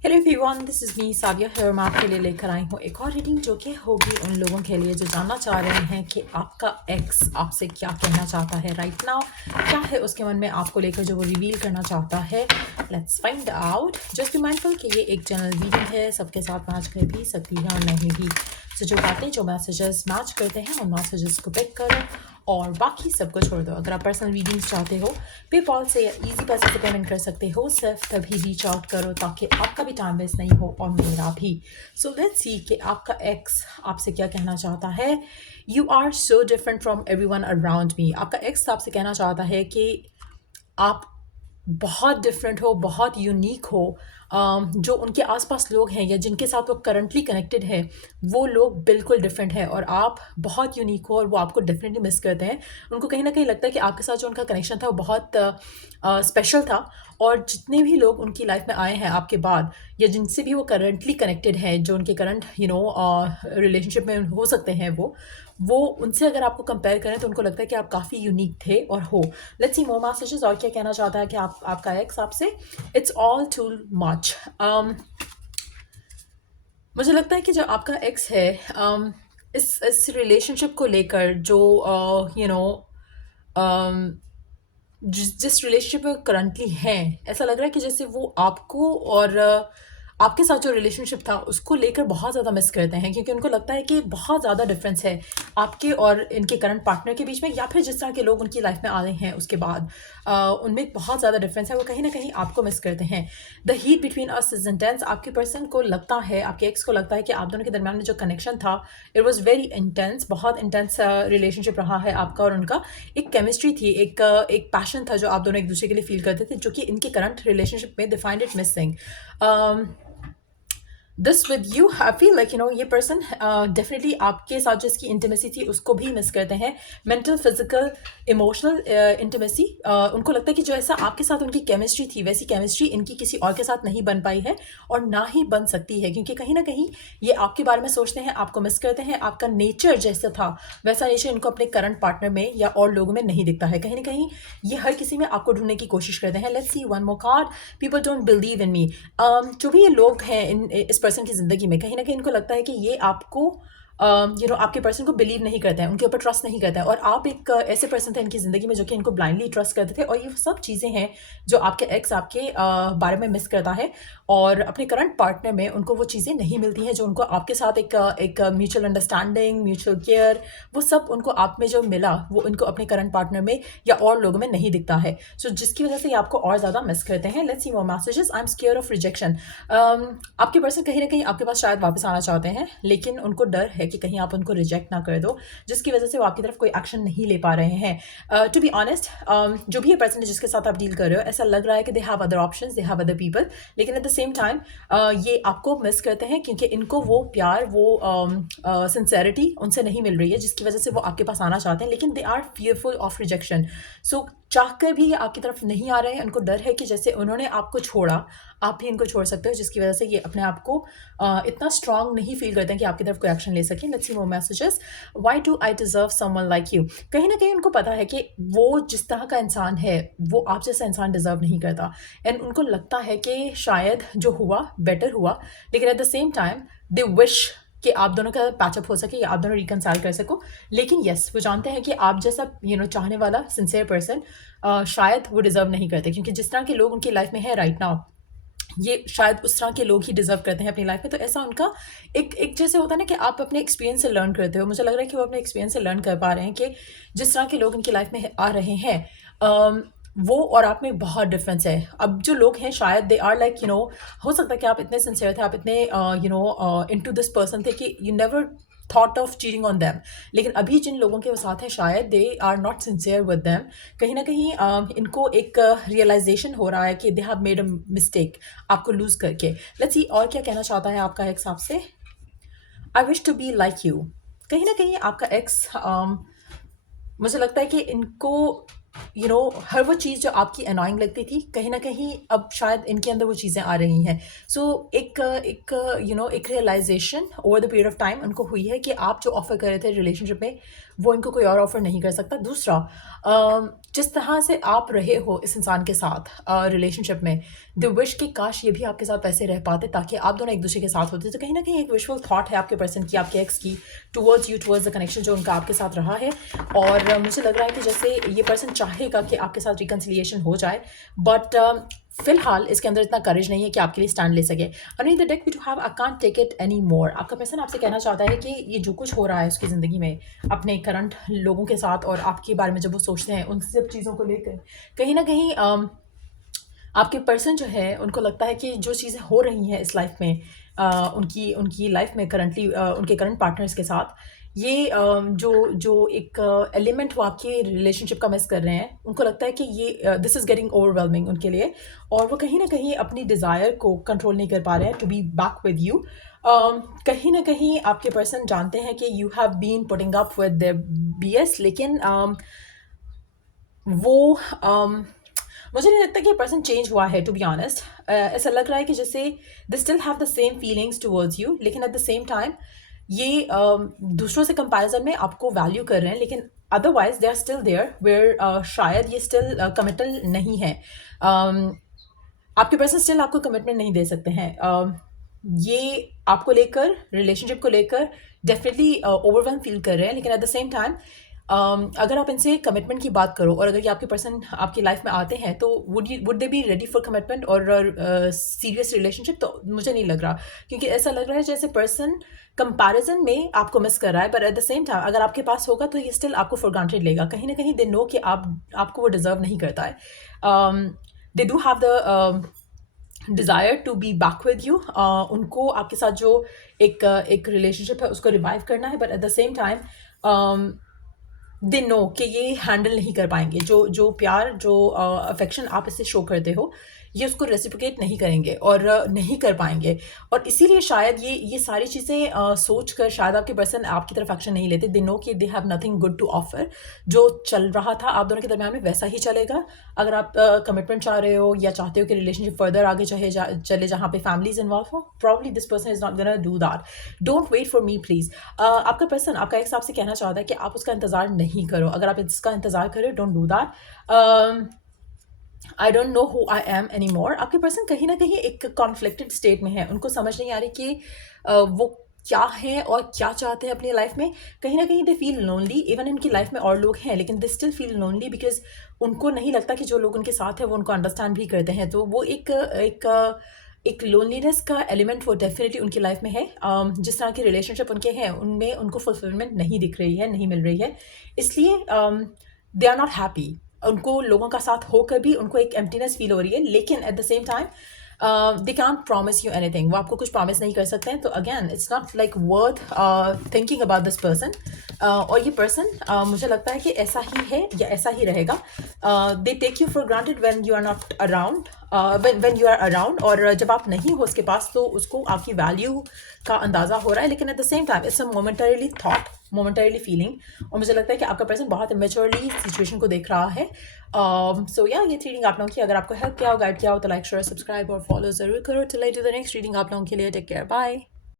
Hello everyone, this is me Saviya है। मैं आपके लिए लेकर आई हूँ एक और रीडिंग जो कि होगी उन लोगों के लिए जो जानना चाह रहे हैं कि आपका एक्स आपसे क्या कहना चाहता है राइट नाउ। क्या है उसके मन में आपको लेकर जो वो रिवील करना चाहता है। Let's find out. Just be mindful कि ये एक जनरल रीडिंग है, सबके साथ मैच कर भी सकती है और नहीं भी। सो जो बातें जो मैसेजेस मैच करते हैं उन मैसेजेस को पिक करो और बाकी सबको छोड़ दो। अगर आप पर्सनल रीडिंग्स चाहते हो पेपॉल से या इजी पैसे से पेमेंट कर सकते हो, सिर्फ तभी रीच आउट करो ताकि आपका भी टाइम वेस्ट नहीं हो और मेरा भी। सो लेट्स सी कि आपका एक्स आपसे क्या कहना चाहता है। You are so different from everyone around me. आपका एक्स आपसे कहना चाहता है कि आप बहुत डिफरेंट हो, बहुत यूनिक हो। जो उनके आसपास लोग हैं या जिनके साथ वो करंटली कनेक्टेड है वो लोग बिल्कुल डिफरेंट है और आप बहुत यूनिक हो और वो आपको डेफिनेटली मिस करते हैं। उनको कहीं ना कहीं लगता है कि आपके साथ जो उनका कनेक्शन था वो बहुत स्पेशल था और जितने भी लोग उनकी लाइफ में आए हैं आपके बाद या जिनसे भी वो करंटली कनेक्टेड है, जो उनके करंट रिलेशनशिप में हो सकते हैं वो उनसे अगर आपको कंपेयर करें तो उनको लगता है कि आप काफ़ी यूनिक थे और हो। लेट्स सी मोर मैसेजेस और क्या कहना चाहता है कि आपका एक्स आपसे। It's all too much. मुझे लगता है कि जो आपका एक्स है, इस रिलेशनशिप को लेकर जो यू नो जिस रिलेशनशिप में करंटली हैं, ऐसा लग रहा है कि जैसे वो आपको और आपके साथ जो रिलेशनशिप था उसको लेकर बहुत ज़्यादा मिस करते हैं, क्योंकि उनको लगता है कि बहुत ज़्यादा डिफरेंस है आपके और इनके करंट पार्टनर के बीच में, या फिर जिस तरह के लोग उनकी लाइफ में आ रहे हैं उसके बाद उनमें बहुत ज़्यादा डिफरेंस है। वो कहीं ना कहीं आपको मिस करते हैं। The heat between us is intense. आपके पर्सन को लगता है, आपके एक्स को लगता है कि आप दोनों के दरमियान में जो कनेक्शन था इट वॉज वेरी इंटेंस। बहुत इंटेंस रिलेशनशिप रहा है आपका और उनका। एक केमिस्ट्री थी, एक पैशन था जो आप दोनों एक दूसरे के लिए फील करते थे, जो कि इनके करंट रिलेशनशिप में they find it missing. This with you, I feel like ये पर्सन डेफिनेटली आपके साथ जो इसकी इंटीमेसी थी उसको भी मिस करते हैं। Mental, physical, emotional intimacy. उनको लगता है कि जो ऐसा आपके साथ उनकी केमिस्ट्री थी वैसी केमिस्ट्री इनकी किसी और के साथ नहीं बन पाई है और ना ही बन सकती है, क्योंकि कहीं ना कहीं ये आपके बारे में सोचते हैं, आपको मिस करते हैं। आपका नेचर जैसा था वैसा नेचर इनको अपने करंट पार्टनर में या और लोगों में नहीं दिखता है। कहीं ना कहीं ये हर किसी में आपको ढूंढने की कोशिश करते हैं। Let's see one more card. People don't believe in me. जो भी ये लोग हैं इस पर्सन की ज़िंदगी में, कहीं ना कहीं इनको लगता है कि ये आपको आपके पर्सन को बिलीव नहीं करते हैं, उनके ऊपर ट्रस्ट नहीं करते हैं। और आप एक ऐसे पर्सन थे इनकी ज़िंदगी में जो कि इनको ब्लाइंडली ट्रस्ट करते थे। और ये सब चीज़ें हैं जो आपके एक्स आपके बारे में मिस करता है और अपने करंट पार्टनर में उनको वो चीज़ें नहीं मिलती हैं जो उनको आपके साथ एक म्यूचुअल अंडरस्टैंडिंग, म्यूचुअल केयर, वो सब उनको आप में जो मिला वो इनको अपने करंट पार्टनर में या और लोगों में नहीं दिखता है। सो जिसकी वजह से ये आपको और ज़्यादा मिस करते हैं। Let's C more messages. I am square of rejection. आपके पर्सन कहीं ना कहीं आपके पास शायद वापस आना चाहते हैं, लेकिन उनको डर है कि कहीं आप उनको रिजेक्ट ना कर दो, जिसकी वजह से वो आपकी तरफ कोई एक्शन नहीं ले पा रहे हैं। टू बी ऑनेस्ट, जो भी ये पर्सन है जिसके साथ आप डील कर रहे हो, ऐसा लग रहा है कि they have other options, they have other people, लेकिन एट द सेम टाइम ये आपको मिस करते हैं क्योंकि इनको वो प्यार, वो सिंसेरिटी उनसे नहीं मिल रही है, जिसकी वजह से वो आपके पास आना चाहते हैं, लेकिन they are fearful of rejection. So चाहकर भी ये आपकी तरफ नहीं आ रहे हैं। उनको डर है कि जैसे उन्होंने आपको छोड़ा आप भी इनको छोड़ सकते हो, जिसकी वजह से ये अपने आप को इतना स्ट्रांग नहीं फील करते हैं कि आपकी तरफ कोई एक्शन ले सकें। Let's see more messages. Why do I deserve someone like you. कहीं ना कहीं उनको पता है कि वो जिस तरह का इंसान है वो आप जैसा इंसान डिजर्व नहीं करता, एंड उनको लगता है कि शायद जो हुआ बेटर हुआ, लेकिन at the same time they wish कि आप दोनों का पैचअप हो सके या आप दोनों रिकनसाइल कर सको। लेकिन यस, वो जानते हैं कि आप जैसा चाहने वाला सिंसियर पर्सन शायद वो डिजर्व नहीं करते, क्योंकि जिस तरह के लोग उनकी लाइफ में है राइट नाउ ये शायद उस तरह के लोग ही डिजर्व करते हैं अपनी लाइफ में। तो ऐसा उनका एक जैसे होता है ना कि आप अपने एक्सपीरियंस से लर्न करते हो। मुझे लग रहा है कि वो अपने एक्सपीरियंस से लर्न कर पा रहे हैं कि जिस तरह के लोग उनकी लाइफ में आ रहे हैं वो और आप में बहुत डिफरेंस है। अब जो लोग हैं शायद दे आर लाइक हो सकता है कि आप इतने सिंसियर थे, आप इतने इनटू दिस पर्सन थे कि you never thought of cheating on them, लेकिन अभी जिन लोगों के साथ हैं शायद they are not sincere with them. कहीं ना कहीं इनको एक रियलाइजेशन हो रहा है कि they have made a mistake आपको लूज करके। लेट्स सी और क्या कहना चाहता है आपका एक्स आपसे। I wish to be like you. कहीं ना कहीं आपका एक्स मुझे लगता है कि इनको हर वो चीज़ जो आपकी अनोइंग लगती थी कहीं ना कहीं अब शायद इनके अंदर वो चीज़ें आ रही हैं। सो एक realization over the period of time उनको हुई है कि आप जो ऑफर कर रहे थे रिलेशनशिप में वो इनको कोई और ऑफर नहीं कर सकता। दूसरा, जिस तरह से आप रहे हो इस इंसान के साथ रिलेशनशिप में, द विश कि काश ये भी आपके साथ वैसे रह पाते ताकि आप दोनों एक दूसरे के साथ होते। तो कहीं ना कहीं एक विजुअल थॉट है आपके पर्सन की, आपके एक्स की, towards you, towards the connection जो उनका आपके साथ रहा है। और मुझे लग रहा है कि जैसे ये पर्सन चाहेगा कि आपके साथ रिकन्सिलिएशन हो जाए, बट फिलहाल इसके अंदर इतना करेज नहीं है कि आपके लिए स्टैंड ले सके। Underneath the deck we do have I can't take it any more. आपका पर्सन आपसे कहना चाहता है कि ये जो कुछ हो रहा है उसकी ज़िंदगी में अपने करंट लोगों के साथ और आपके बारे में जब वो सोचते हैं उन सब चीज़ों को लेकर, कहीं ना कहीं आपके पर्सन जो है उनको लगता है कि जो चीज़ें हो रही हैं इस लाइफ में, उनकी उनकी लाइफ में करंटली उनके करंट पार्टनर्स के साथ, ये जो जो एक एलिमेंट वो आपके रिलेशनशिप का मिस कर रहे हैं, उनको लगता है कि ये दिस इज़ गेटिंग ओवरवेलमिंग उनके लिए, और वो कहीं ना कहीं अपनी डिज़ायर को कंट्रोल नहीं कर पा रहे हैं to be back with you. कहीं ना कहीं आपके पर्सन जानते हैं कि you have been putting up with the BS, लेकिन वो मुझे नहीं लगता कि पर्सन चेंज हुआ है, टू बी ऑनेस्ट। ऐसा लग रहा है कि जैसे they still have the same feelings towards you, लेकिन एट द सेम टाइम ये दूसरों से कंपैरिजन में आपको वैल्यू कर रहे हैं, लेकिन otherwise they are still there where शायद ये स्टिल कमिटल नहीं है। आपके पर्सन स्टिल आपको कमिटमेंट नहीं दे सकते हैं। ये आपको लेकर, रिलेशनशिप को लेकर डेफिनेटली ओवरवेलम फील कर रहे हैं, लेकिन एट द सेम टाइम अगर आप इनसे कमिटमेंट की बात करो और अगर ये आपके पर्सन आपकी लाइफ में आते हैं तो would they be ready for commitment और सीरियस रिलेशनशिप? तो मुझे नहीं लग रहा, क्योंकि ऐसा लग रहा है जैसे पर्सन कंपैरिजन में आपको मिस कर रहा है, but at the same time अगर आपके पास होगा तो ये स्टिल आपको फॉर ग्रांटेड लेगा। कहीं ना कहीं दे नो कि आपको वो डिजर्व नहीं करता है। They do have the desire to be back with you. उनको आपके साथ जो एक रिलेशनशिप है उसको रिवाइव करना है, but at the same time they know कि ये हैंडल नहीं कर पाएंगे। जो प्यार, जो अफेक्शन आप इससे शो करते हो, ये उसको रेसिप्रोकेट नहीं करेंगे और नहीं कर पाएंगे। और इसीलिए शायद ये सारी चीज़ें सोच कर शायद आपके पर्सन आपकी तरफ एक्शन नहीं लेते। दे नो कि they have nothing good to offer. जो चल रहा था आप दोनों के दरमियान में वैसा ही चलेगा। अगर आप कमिटमेंट चाह रहे हो या चाहते हो कि रिलेशनशिप फर्दर आगे चले जहाँ पे फैमिलीज इन्वॉल्व हो, probably this person is not gonna do that. Don't wait for me please. आपका पर्सन, आपका एक्स आपसे कहना चाहता है कि आप उसका इंतज़ार नहीं करो। अगर आप इसका इंतज़ार करो, don't do that. I don't know who I am any more. आपके पर्सन कहीं ना कहीं एक कॉन्फ्लिक्टेड स्टेट में है। उनको समझ नहीं आ रही कि वो क्या है और क्या चाहते हैं अपनी लाइफ में। कहीं ना कहीं दे फील लोनली। इवन इनकी लाइफ में और लोग हैं लेकिन they still feel lonely, because उनको नहीं लगता कि जो लोग उनके साथ हैं वो उनको अंडरस्टैंड भी करते हैं। तो वो एक लोनलीनेस का एलिमेंट वो डेफिनेटली उनकी लाइफ में है। जिस तरह के रिलेशनशिप उनके हैं उनमें उनको फुलफिलमेंट नहीं दिख रही है, नहीं मिल रही है, इसलिए दे आर नॉट हैप्पी। उनको लोगों का साथ होकर भी उनको एक एम्प्टीनेस फील हो रही है, लेकिन at the same time they can't promise you anything. वो आपको कुछ प्रॉमिस नहीं कर सकते हैं। तो again it's not like worth thinking about this person. और ये पर्सन मुझे लगता है कि ऐसा ही है या ऐसा ही रहेगा। They take you for granted when you are not around, when you are around, और जब आप नहीं हो उसके पास तो उसको आपकी वैल्यू का अंदाज़ा हो रहा है, लेकिन at the same time it's a momentarily thought, momentarily feeling. और मुझे लगता है कि आपका पर्सन बहुत इमेच्योरली सिचुएशन को देख रहा है। सो या ये रीडिंग आप लोगों की अगर आपको हेल्प किया हो, गाइड किया हो, तो लाइक, शेयर, सब्सक्राइब और फॉलो ज़रूर करो। Till I do the next reading आप लोगों के लिए, टेक केयर, बाय।